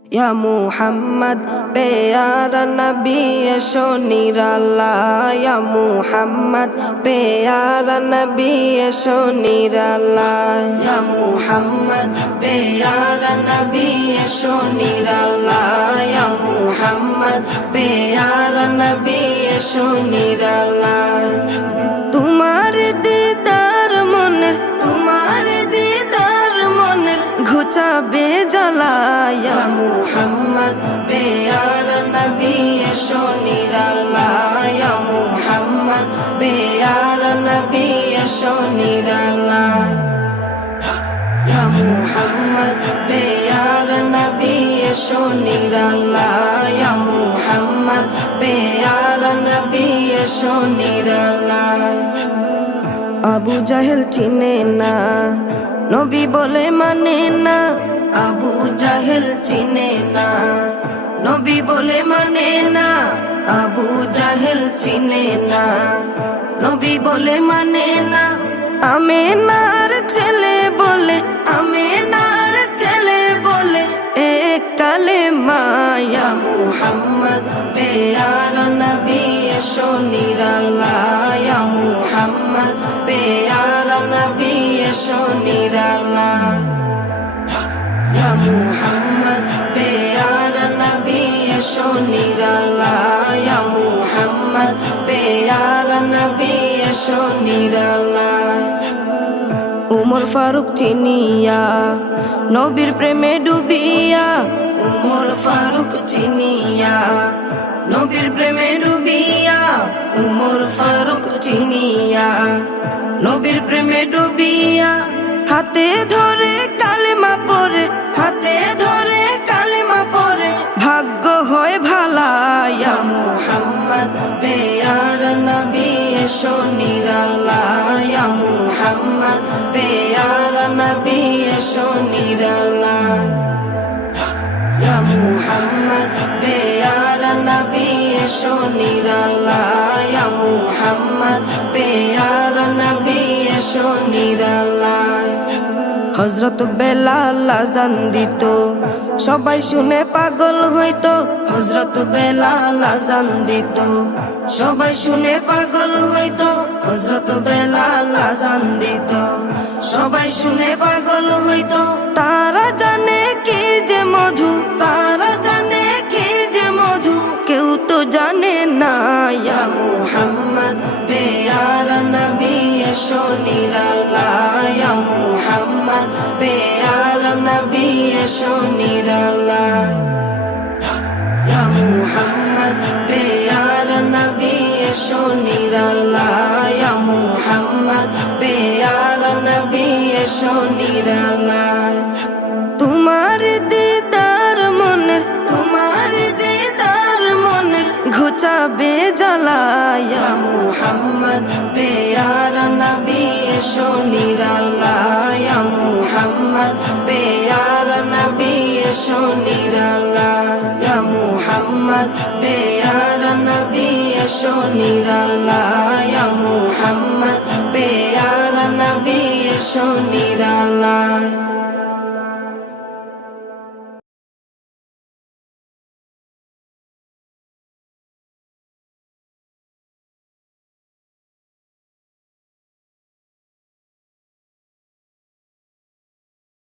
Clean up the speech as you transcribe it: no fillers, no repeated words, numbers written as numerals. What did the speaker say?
या मुहम्मद प्यारा नबी एशो निराला या मुहम्मद प्यारा नबी एशो निराला या मुहम्मद प्यारा नबी एशो निराला या मुहम्मद प्यारा नबी एशो निराला तुम्हारे दीदार मने घुचाबे জ্বালা या मुहम्मद प्यारा नबी एशो निराला या मुहम्मद प्यारा नबी एशो निराला या मुहम्मद प्यारा नबी एशो निराला या मुहम्मद प्यारा नबी एशो निराला আবু জাহেল চিনে না নবী বলে মানে না আবু জাহেল চিনে না নবী বলে মানে না আবু জাহেল চিনে না নবী বলে মানে না আমেনার ছেলে বলে এক কালেমা ইয়া মুহাম্মদ প্যারা নবী এশো নিরালা ইয়া মুহাম্মদ প্যারা নবী এশো নিরালা ইয়া মুহাম্মদ প্যারা নবী এশো নিরালা ইয়া মুহাম্মদ প্যারা নবী এশো নিরালা উমর ফারুক চিনিয়া নবীর প্রেমে ডুবিয়া উমর ফারুক চিনিয়া নবীর প্রেমে ডুবিয়া উমর ফারুক চিনিয়া নবীর প্রেমে ডুবিয়া হাতে ধরে কালেমা পড়ে ভাগ্য হয় ভালা ইয়া মুহাম্মদ প্যারা নবী এশো নিরালা ইয়া মুহাম্মদ প্যারা নবী এশো নিরালা ইয়া মুহাম্মদ প্যারা নবী এশো নিরালা ইয়া মুহাম্মদ প্যারা নবী এশো নিরালা হযরত বেলাল আযান দিত সবাই শুনে পাগল হইতো হযরত বেলাল আযান দিত সবাই শুনে পাগল হইতো হযরত বেলাল আযান দিত সবাই শুনে পাগল হইতো তারা জানে কি যে মধু কেউ তো জানে না ইয়া মুহাম্মদ প্যারা নবী এশো নিরালা ইয়া মুহাম্মদ প্যারা নবী এশো নিরালা ইয়া মুহাম্মদ প্যারা নবী এশো নিরালা ইয়া মুহাম্মদ প্যারা নবী এশো নিরালা তোমার দিদার মনের ঘুচাবে জ্বালা ইয়া মুহাম্মদ প্যারা নবী এশো নিরালা ইয়া মুহাম্মদ প্যারা নবী এশো নিরালা ইয়া মুহাম্মদ প্যারা নবী এশো নিরালা ইয়া মুহাম্মদ প্যারা নবী এশো নিরালা।